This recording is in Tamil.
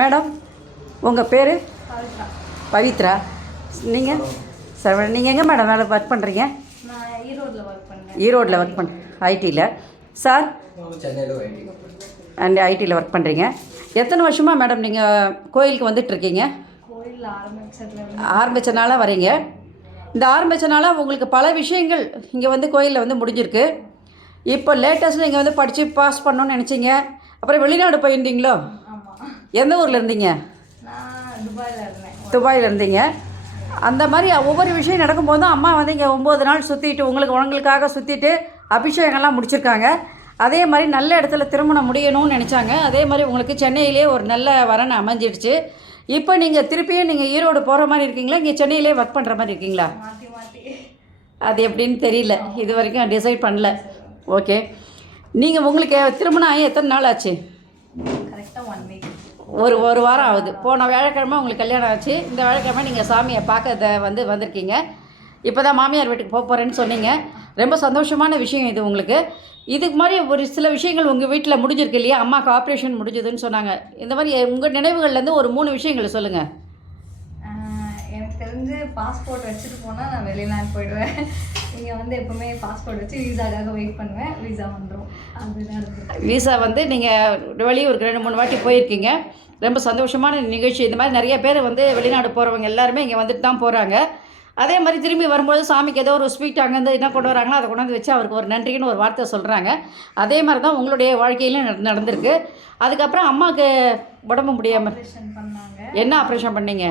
மேடம் உங்கள் பேர்? பவித்ரா. பவித்ரா. நீங்கள்? சரவணன். நீங்கள் எங்கே மேடம் வேலை ஒர்க் பண்ணுறீங்க? நான் ஈரோட்டில் ஒர்க் பண்ணுறேன். ஈரோட்டில் ஒர்க் ஐடியில். சார்? அண்ட் ஐடியில் ஒர்க் பண்ணுறீங்க. எத்தனை வருஷமாக மேடம் நீங்கள் கோயிலுக்கு வந்துட்டுருக்கீங்க? கோயில் ஆரம்பித்தனால வரீங்க. இந்த ஆரம்பித்தனால உங்களுக்கு பல விஷயங்கள் இங்கே வந்து கோயிலில் வந்து முடிஞ்சிருக்கு. இப்போ லேட்டஸ்ட்டு நீங்கள் வந்து படித்து பாஸ் பண்ணணுன்னு நினச்சிங்க. அப்புறம் வெளிநாடு போயிருந்தீங்களோ? எந்த ஊரில் இருந்தீங்க? துபாயில் இருந்தீங்க. அந்த மாதிரி ஒவ்வொரு விஷயம் நடக்கும்போது தான் அம்மா வந்து இங்கே 9 நாள் சுற்றிட்டு உங்களுக்காக சுற்றிட்டு அபிஷேகம்லாம் முடிச்சிருக்காங்க. அதே மாதிரி நல்ல இடத்துல திருமணம் முடியணும்னு நினச்சாங்க. அதே மாதிரி உங்களுக்கு சென்னையிலே ஒரு நல்ல வரன் அமைஞ்சிடுச்சு. இப்போ நீங்கள் திருப்பியும் நீங்கள் ஈரோடு போகிற மாதிரி இருக்கீங்களா, இங்கே சென்னையிலே ஒர்க் பண்ணுற மாதிரி இருக்கீங்களா? அது எப்படின்னு தெரியல, இது வரைக்கும் டிசைட் பண்ணல. ஓகே. நீங்கள் உங்களுக்கு திருமணம் ஆகி எத்தனை நாள் ஆச்சு? கரெக்டாக 1 வீக். ஒரு வாரம் ஆகுது. போன வியாழக்கிழமை உங்களுக்கு கல்யாணம் ஆச்சு. இந்த வியாழக்கிழமை நீங்கள் சாமியை பார்க்க வந்திருக்கீங்க. இப்போ தான் மாமியார் வீட்டுக்கு போகிறேன்னு சொன்னீங்க. ரொம்ப சந்தோஷமான விஷயம் இது உங்களுக்கு. இதுக்கு மாதிரி ஒரு சில விஷயங்கள் உங்கள் வீட்டில் முடிஞ்சிருக்கு இல்லையா? அம்மாவுக்கு ஆப்ரேஷன் முடிஞ்சதுன்னு சொன்னாங்க. இந்த மாதிரி உங்கள் நினைவுகள்லேருந்து ஒரு 3 விஷயங்கள் சொல்லுங்கள். எனக்கு தெரிஞ்சு பாஸ்போர்ட் வச்சுட்டு போனால் நான் வெளிநாடு போயிடுவேன். இங்கே வந்து எப்போவுமே பாஸ்போர்ட் வச்சு வீசாக்காக வெயிட் பண்ணுவேன். வீசா வந்துடும். அதுதான் வீசா வந்து நீங்கள் வெளியூருக்கு 2-3 வாட்டி போயிருக்கீங்க. ரொம்ப சந்தோஷமான நிகழ்ச்சி. இந்த மாதிரி நிறைய பேர் வந்து வெளிநாடு போகிறவங்க எல்லாருமே இங்கே வந்துட்டு தான் போகிறாங்க. அதே மாதிரி திரும்பி வரும்போது சாமிக்கு ஏதோ ஒரு ஸ்வீட் அங்கேருந்து என்ன கொண்டு வராங்களோ அதை கொண்டாந்து வச்சு அவருக்கு ஒரு நன்றின்னு ஒரு வார்த்தை சொல்கிறாங்க. அதே மாதிரி தான் உங்களுடைய வாழ்க்கையிலும் நடந்திருக்கு. அதுக்கப்புறம் அம்மாவுக்கு உடம்பு முடியாமல் ஆப்ரேஷன் பண்ணாங்க. என்ன ஆப்ரேஷன் பண்ணீங்க?